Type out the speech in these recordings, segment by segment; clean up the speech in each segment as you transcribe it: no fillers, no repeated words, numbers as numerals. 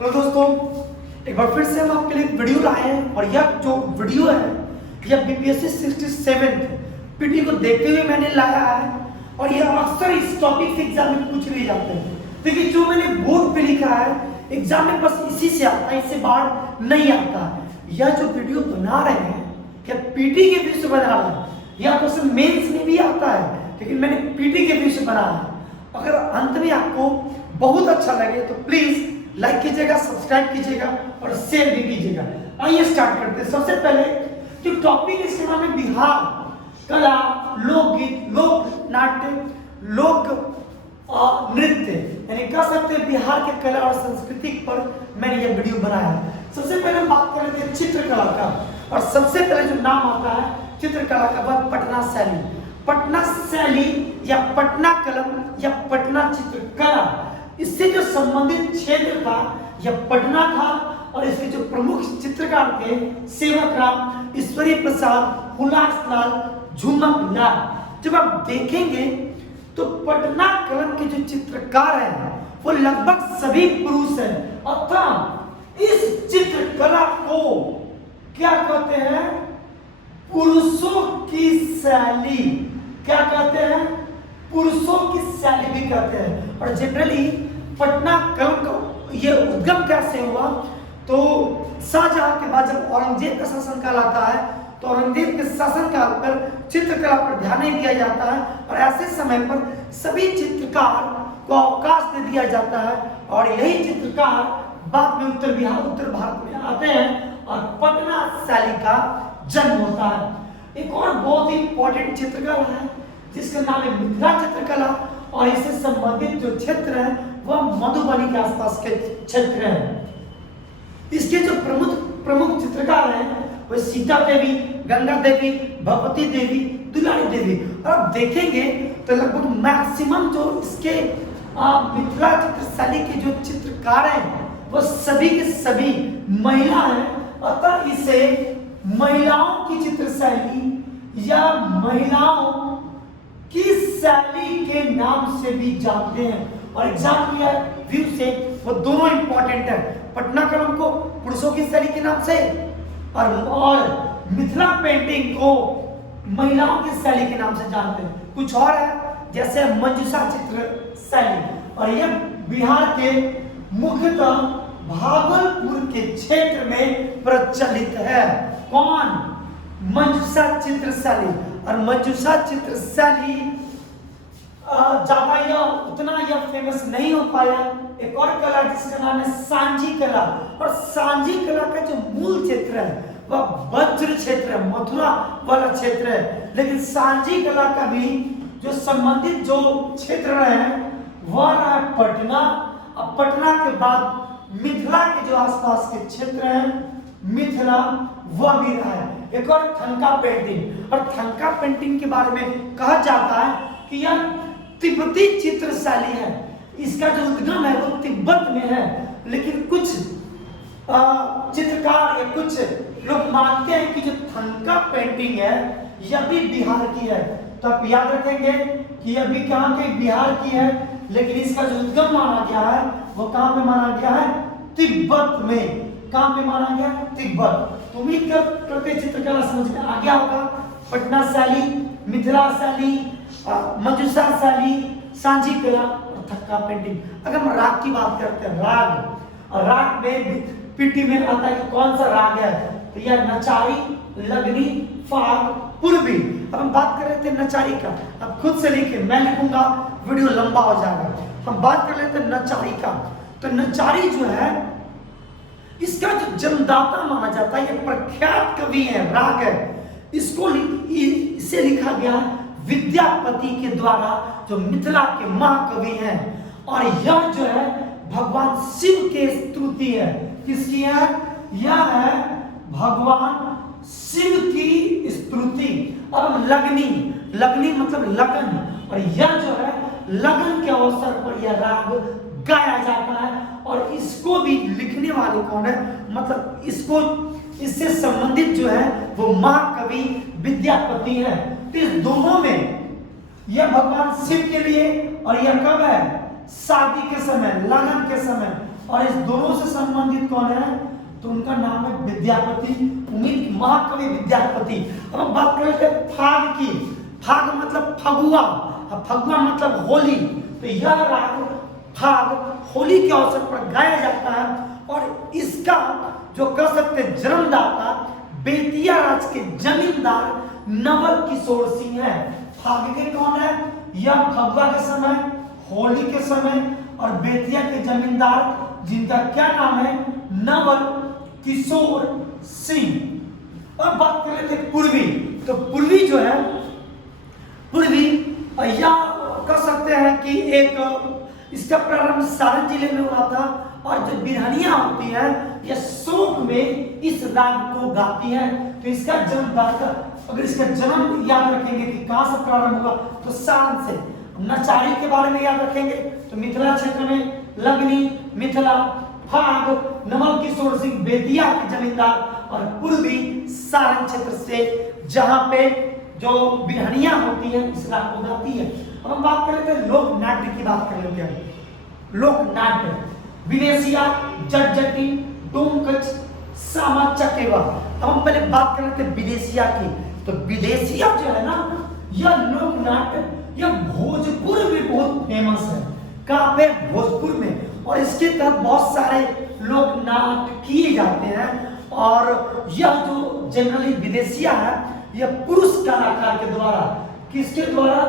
Hello दोस्तों, एक बार फिर से हम आपके लिए एक वीडियो लाए हैं और यह जो वीडियो है यह बीपीएससी 67 पीटी को देखते हुए मैंने लाया है और यह अक्सर इस टॉपिक से एग्जाम में पूछ लिए जाते हैं। देखिए, जो मैंने बोर्ड पे लिखा है एग्जाम में बस इसी से आता है, इससे बाहर नहीं आता है। यह जो वीडियो बना रहे हैं यह पीटी के व्यू से बना रहा है। यह क्वेश्चन मेंस में भी आता है लेकिन मैंने पीटी के व्यू से बनाया है। अगर अंत में आपको बहुत अच्छा लगे तो प्लीज लाइक कीजिएगा, सब्सक्राइब कीजिएगा और शेयर भी कीजिएगा। आइए स्टार्ट करते हैं। सबसे पहले जो टॉपिक इसके नाम है बिहार कला, लोकगीत, लोक नाट्य, लोक नृत्य, यानी कह सकते हैं बिहार के कला और संस्कृति पर मैंने यह वीडियो बनाया है। सबसे पहले हम बात कर रहे थे चित्रकला का और सबसे पहले जो नाम आता है चित्रकला का वह पटना शैली। पटना शैली या पटना कलम या पटना चित्रकला, इससे जो संबंधित क्षेत्र था यह पटना था और इसके जो प्रमुख चित्रकार थे सेवकराम, ईश्वरी प्रसाद, हुलासलाल, झुमक लाल। जब आप देखेंगे तो पटना कलम के जो चित्रकार हैं वो लगभग सभी पुरुष हैं। अतः इस चित्रकला को क्या कहते हैं? पुरुषों की शैली। क्या कहते हैं? पुरुषों की शैली भी कहते हैं। और जनरली पटना कलम का ये उद्गम कैसे हुआ? तो शाहजहां के बाद जब औरंगजेब का शासनकाल आता है तो औरंगजेब के शासनकाल पर चित्रकला पर ध्यान नहीं दिया जाता है और ऐसे समय पर सभी चित्रकार को अवकाश दे दिया जाता है और यही चित्रकार बाद में उत्तर भारत में आते हैं और पटना शैली का जन्म होता है। एक और बहुत ही इंपॉर्टेंट चित्रकला है जिसका नाम है मिथिला चित्रकला और इससे संबंधित जो क्षेत्र है वह मधुबनी के आसपास के क्षेत्र हैं। इसके जो प्रमुख चित्रकार हैं वह सीता देवी, गंगा देवी, भगवती देवी, दुलारी देवी। और आप देखेंगे तो लगभग मैक्सिमम जो इसके मिथिला चित्र शैली के जो चित्रकार हैं वह सभी के सभी महिला हैं। अतः इसे महिलाओं की चित्र शैली या महिलाओं की शैली के नाम से भी जानते हैं और एग्जाम के व्यू से वो दोनों इंपॉर्टेंट है। पटना कलम को पुरुषों की शैली के नाम से और मिथिला पेंटिंग को महिलाओं की शैली के नाम से जानते हैं। कुछ और है जैसे मंजूषा चित्र शैली और यह बिहार के मुख्यतः भागलपुर के क्षेत्र में प्रचलित है। कौन? मंजूषा चित्र शैली। और मंजूषा चित्र शैली ज्यादा उतना यह फेमस नहीं हो पाया। एक और कला जिसका नाम है सांझी कला और सांझी कला का जो मूल क्षेत्र है वह वज्र क्षेत्र है, मथुरा वाला क्षेत्र है। लेकिन सांझी कला का भी जो संबंधित जो क्षेत्र है वह रहा पटना। अब पटना के बाद मिथिला के जो आसपास के क्षेत्र हैं मिथिला वह भी रहा है। एक और थंका पेंटिंग और थंका पेंटिंग के बारे में कहा जाता है कि यह तिब्बती चित्र शैली है। इसका जो उद्गम है वो तिब्बत में है लेकिन कुछ चित्रकार या कुछ लोग मानते हैं कि जो थंका पेंटिंग है यह भी बिहार की है। तो आप याद रखेंगे कि यह भी कहाँ के? बिहार की है, लेकिन इसका जो उद्गम माना गया है वो कहाँ पे माना गया है? तिब्बत में। कहाँ पे माना गया? तिब्बत। तो उम्मीद करते चित्रकला समझ में आ गया होगा। पटना शैली, मिथिला शैली, मंजूषा शैली, सांझी कला और थक्का पेंटिंग। अगर हम राग की बात करते हैं, राग में पीटी में आता है कि कौन सा राग है तो यह नचारी, लगनी, फाग, पूर्वी। अब हम बात कर रहे थे नचारी का, अब खुद से लिखे, मैं लिखूंगा वीडियो लंबा हो जाएगा। हम बात कर लेते हैं नचारी का। तो नचारी जो है इसका जो जन्मदाता माना जाता है, ये प्रख्यात कवि है, राग है। इसे लिखा गया विद्यापति के द्वारा जो मिथिला के महाकवि हैं और यह जो है भगवान शिव के स्तुति है। किसकी है? यह है भगवान शिव की स्तुति। अब लगनी मतलब लगन और यह जो है लगन के अवसर पर यह राग गाया जाता है और इसको भी लिखने वाले कौन है? मतलब इससे संबंधित जो है वो महाकवि विद्यापति है। तो इस दोनों में यह भगवान शिव के लिए और यह कब है? शादी के समय, लगन के समय, और इस दोनों से संबंधित कौन है? तो उनका नाम है विद्यापति, उम्मीद महाकवि विद्यापति। अब हम बात कर रहे थे फाग की। फाग मतलब फगुआ, अब फगुआ मतलब होली। तो यह राग फाग होली के अवसर पर गाया जाता है, और इसका जो कह सकते जन्मदाता बेतिया राज के जमींदार नवल किशोर सिंह है। फाग के कौन है? यह फगुआ के समय, होली के समय, और बेतिया के जमींदार जिनका क्या नाम है? नवल किशोर सिंह। अब बात कर रहे थे पूर्वी। तो पूर्वी जो है, पूर्वी या कह सकते हैं कि एक इसका प्रारंभ सारण जिले में हुआ था, और जो बिरहनियां होती हैं यह शोक में इस राग को गाती हैं। तो इसका जन्मदाता, अगर इसका जन्म याद रखेंगे कि कहां से प्रारंभ हुआ, तो सारण से। नचारी के बारे में याद रखेंगे तो मिथिला क्षेत्र में लगनी, मिथिला, फाग, नवल किशोर सिंह बेतिया के जमींदार, और पूर्वी सारण क्षेत्र से जहां पे जो बिरहनियां होती हैं इस राग को गाती है। अब हम बात कर लेते हैं लोक नाट्य की, बात कर लेते हैं लोक नाट्य। विदेशिया, जटजटी, डोमकच, सामा चकेवा। अब हम पहले बात कर लेते हैं विदेशिया की। तो विदेशिया जो है ना, यह लोक नाट्य यह भोजपुर में बहुत फेमस है। कहाँ पे? भोजपुर में। और इसके तहत बहुत सारे लोक नाट्य किए जाते हैं, और यह जो जनरली विदेशिया है यह पुरुष कलाकार के द्वारा, किसके द्वारा?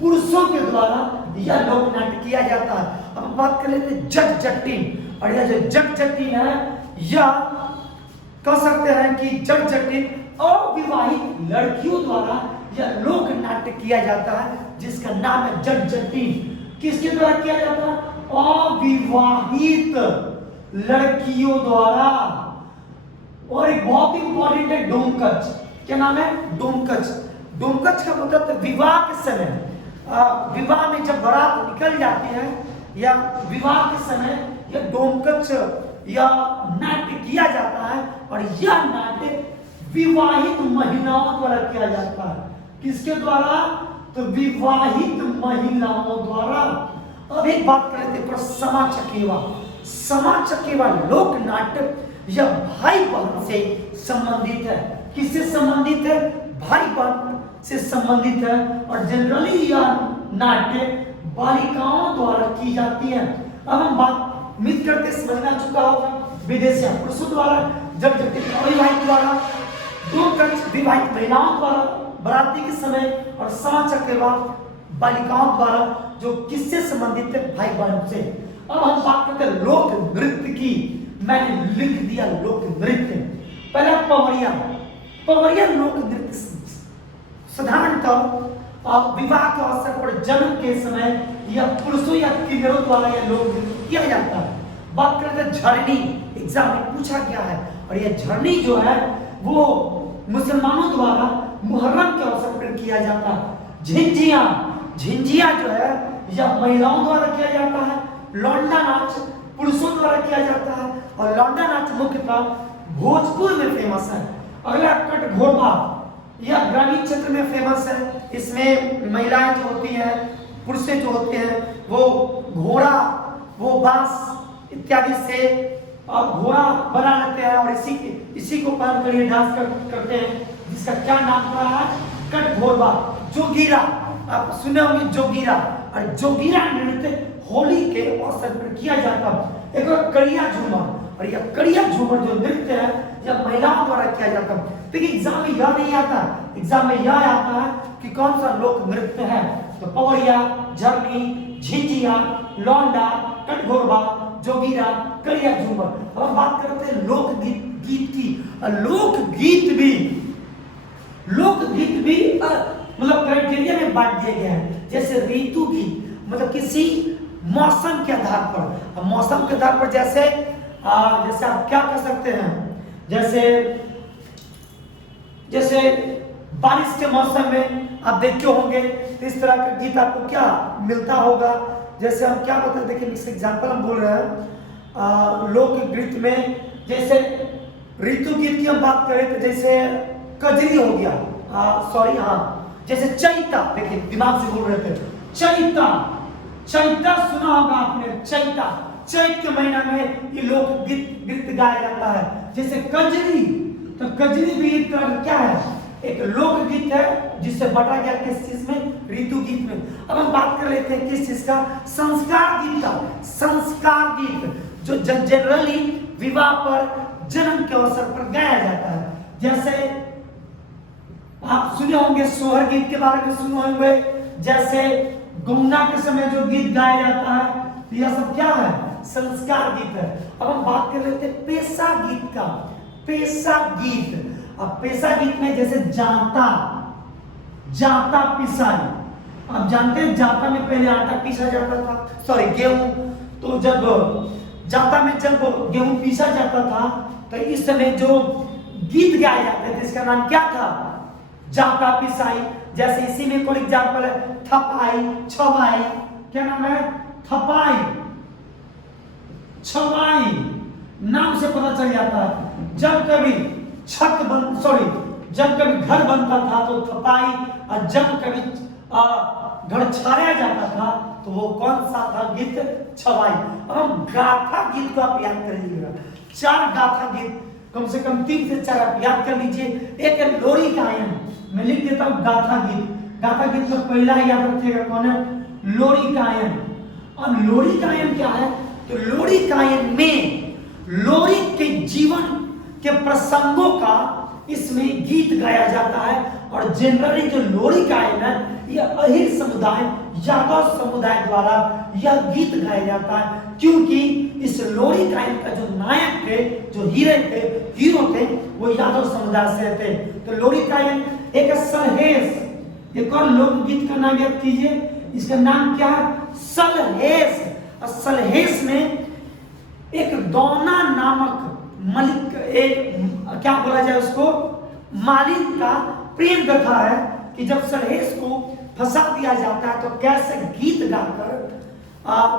पुरुषों के द्वारा यह लोक नाट्य किया जाता है। अब हम बात कर लेते हैं जट जटिन। और यह जो जट जटिन है, यह कह सकते हैं कि जट जटिन अविवाहित लड़कियों द्वारा यह लोक नाट्य किया जाता है, जिसका नाम है जट जटिन। किसके द्वारा किया जाता है? अविवाहित लड़कियों द्वारा। और एक बहुत इंपॉर्टेंट है डोमकच। क्या नाम है? डोमकच। डोमकच का मतलब विवाह के समय, विवाह में जब बारात निकल जाती है या विवाह के समय यह डोमकच या नाट्य किया जाता है, और यह नाट्य विवाहित महिलाओं द्वारा किया जाता है। किसके द्वारा? तो विवाहित महिलाओं द्वारा। अब एक बात कर लेते हैं समा चकेवा। समा चकेवा लोक नाट्य यह भाई बहन से संबंधित है। किससे संबंधित है? भाई बहन से संबंधित है, और जनरली यह नाट्य बालिकाओं द्वारा की जाती है। अब हम बात उम्मीद करते समझ में आ चुका होगा। विदेशिया पुरुषों द्वारा, जब अविवाहित द्वारा, डोमकच विवाहित महिलाओं द्वारा बराती के समय, और समा चकेवा बालिकाओं द्वारा, जो किससे संबंधित है? भाई बहन से। अब हम बात करते हैं लोक नृत्य की। मैंने लिख दिया लोक नृत्य। पहला पवरिया। पवरिया लोक नृत्य साधारणतः विवाह के अवसर पर, जन्म के समय यह पुरुषों या किन्नरों द्वारा यह लोक नृत्य किया जाता है। बात करते हैं झरनी। एग्जाम में पूछा गया है, और यह झरनी जो है वो मुसलमानों द्वारा मुहर्रम के अवसर पर किया जाता है। झिंझिया। झिंझिया जो है यह महिलाओं द्वारा किया जाता है। लौंडा नाच पुरुषों द्वारा किया जाता है, और लौंडा नाच मुख्यतः भोजपुर में फेमस है। अगला कटघोरवा, यह ग्रामीण क्षेत्र में फेमस है। इसमें महिलाएं जो होती हैं, पुरुष जो होते हैं, वो घोड़ा, वो बांस इत्यादि से घोड़ा बना लेते हैं, और इसी को पहन कर ये डांस करते हैं, जिसका क्या नाम पड़ा है? कटघोरवा। जोगीरा, आप सुने होंगे जोगीरा। और जोगीरा नृत्य होली के अवसर पर किया जाता है। एक कड़िया झूमर, और यह कड़िया झूमर जो नृत्य है यह महिलाओं द्वारा किया जाता है। देखिए एग्जाम में यह नहीं आता, एग्जाम में यह आता है कि कौन सा लोक नृत्य है। तो पवरिया, झरनी, झिंझिया, लौंडा, कटघोरवा, जोगीरा, कड़िया झूमर। अब हम बात करते हैं लोकगीत की। लोकगीत भी मतलब क्राइटेरिया में बांट दिए गए हैं। जैसे ऋतु गीत, मतलब किसी मौसम के आधार पर, मौसम के आधार पर जैसे आप क्या कर सकते हैं, जैसे बारिश के मौसम में आप देखे होंगे तो इस तरह का गीत आपको क्या मिलता होगा। जैसे हम क्या बोलते हैं, देखिए इस एग्जाम्पल हम बोल रहे हैं लोकगीत में। जैसे ऋतु गीत की हम बात करें तो जैसे कजरी हो गया, जैसे चैता, देखिए दिमाग से बोल रहे थे, चैता चैता सुना होगा आपने, चैता, चैत के महीना में ये लोक गीत नृत्य गाया जाता है। जैसे कजरी, तो कजरी भी एक तरह का क्या है, एक लोक गीत है जिससे बटा गया किस चीज में, ऋतु गीत में। अब हम बात कर लेते हैं किस चीज का, संस्कार गीत का। संस्कार गीत जो जनरली विवाह पर, जन्म के अवसर पर गाया जाता है। जैसे आप सुने होंगे सोहर गीत के बारे में सुने होंगे, जैसे गौना के समय जो गीत गाया जाता है, तो यह सब क्या है, संस्कार गीत है। अब हम बात कर लेते हैं पेशा गीत का। पेशा गीत, अब पेशा गीत में जैसे जाता, जाता पिसाई। आप जानते हैं जाता में पहले आटा पीसा जाता था, सॉरी गेहूं, तो जब जाता में जब गेहूं पीसा जाता था तो इस समय जो गीत गाए जाते थे इसका नाम क्या था, जाता पिसाई। जैसे इसी में कोई एग्जाम्पल है, थपाई, छवाई, क्या नाम है, थपाई, छवाई, नाम से पता चल जाता है। जब कभी जब कभी घर बनता था तो थपाई, और जब कभी घर छाया जाता था तो वो कौन सा था गीत, छवाई। अब हम गाथा गीत को आप याद कर लीजिएगा, 4 गाथा गीत, कम से कम 3 से 4 आप याद कर लीजिए। एक है लोरी गायन, मैं लिख देता हूँ गाथा गीत। गाथा गीत में पहला याद रखिएगा कौन है, लोरी गायन। और लोरी गायन क्या है, तो लोरी गायन में लोरी के जीवन के प्रसंगों का इसमें गीत गाया जाता है। और जनरली जो लोरी गायन है यह अहिर समुदाय, यादव समुदाय द्वारा यह गीत गाया जाता है, क्योंकि इस लोरी गायन का जो नायक थे, जो हीरो थे, वो यादव समुदाय से थे। तो लोरी गायन एक सलहेस, एक और लोकगीत का नाम याद कीजिए, इसका नाम क्या है, सलहेस। और सलहेस में एक दौना नामक मलिक, एक क्या बोला जाए उसको, मालिक का प्रेम कथा है कि जब सलहेस को फंसा दिया जाता है तो कैसे गीत गाकर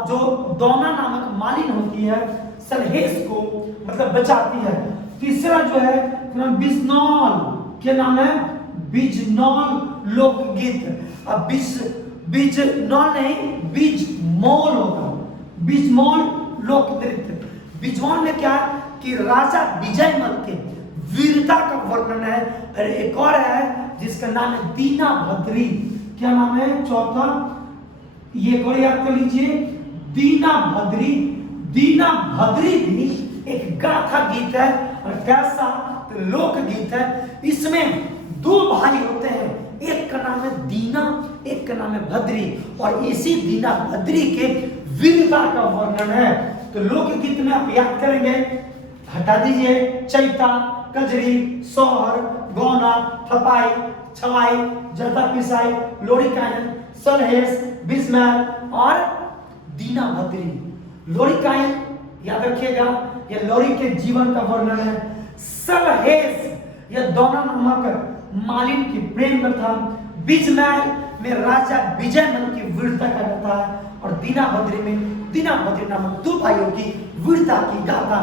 जो दौना नामक मालिन होती है सलहेस को मतलब बचाती है। तीसरा जो है बिजनौल, क्या नाम है, बिजनौल लोकगीत। अब बिजनौल नहीं, बिजमौल होगा, बिजमौल लोक नृत्य। बिजमौल में क्या है कि राजा विजयमल के वीरता का वर्णन है। और एक और है जिसका नाम है दीना भद्री, क्या नाम है, चौथा, ये को याद कर लीजिए, दीना भद्री। दीना भद्री भी एक गाथा गीत है, और कैसा, तो लोक गीत है। इसमें 2 भाई होते हैं, एक का नाम है दीना, एक का नाम है भद्री, और इसी दीना भद्री के वीरता का वर्णन है। तो लोक गीत में आप याद करेंगे, हटा दीजिए, चैता, कजरी, सोहर, गौना, थपाई, छवाई, जता पिसाई, लोरी गायन, सलहेस, बिस्मैल और दीना भद्री। लोरी गायन याद रखिएगा, यह लोरी के जीवन का वर्णन है। सलहेस यह दौना नामक मालिन की प्रेम कथा, बिस्मैल में राजा विजयमल की वीरता का कथा है, और दीना भद्री में दीना भद्री नामक 2 भाइयों की वीरता की गाथा।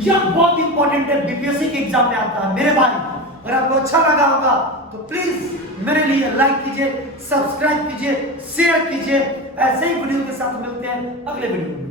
यह बहुत इंपॉर्टेंट है, बीपीएससी के एग्जाम में आता है मेरे भाई। अगर आपको अच्छा लगा होगा तो प्लीज मेरे लिए लाइक कीजिए, सब्सक्राइब कीजिए, शेयर कीजिए। ऐसे ही वीडियो के साथ मिलते हैं अगले वीडियो में।